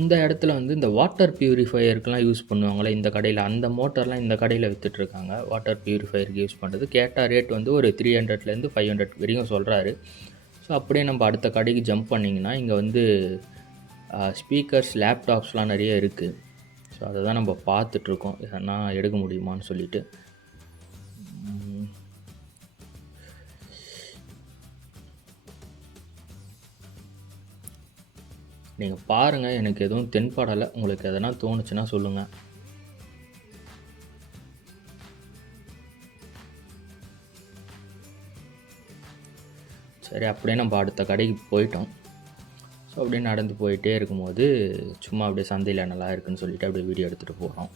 இந்த இடத்துல வந்து இந்த வாட்டர் பியூரிஃபையருக்குலாம் யூஸ் பண்ணுவாங்கள்ல இந்த கடையில, அந்த மோட்டர்லாம் இந்த கடையில வித்துட்ருக்காங்க. வாட்டர் பியூரிஃபையருக்கு யூஸ் பண்ணுறது. கேட்டா ரேட் வந்து ஒரு 300லேருந்து 500 வரைக்கும் சொல்றாரு. ஸோ அப்படியே நம்ம அடுத்த கடைக்கு ஜம்ப் பண்ணிங்கன்னா, இங்கே வந்து ஸ்பீக்கர்ஸ், லேப்டாப்ஸ்லாம் நிறைய இருக்குது. ஸோ அதை தான் நம்ம பார்த்துட்ருக்கோம். எதனா எடுக்க முடியுமான்னு சொல்லிட்டு. நீங்கள் பாருங்கள், எனக்கு எதுவும் தென்படலை. உங்களுக்கு எதனா தோணுச்சுன்னா சொல்லுங்கள். சரி, அப்படியே நம்ம அடுத்த கடைக்கு போயிட்டோம். ஸோ அப்படியே நடந்து போயிட்டே இருக்கும்போது சும்மா அப்படியே சந்தையில் நல்லா இருக்குன்னு சொல்லிட்டு அப்படியே வீடியோ எடுத்துகிட்டு போகிறோம்.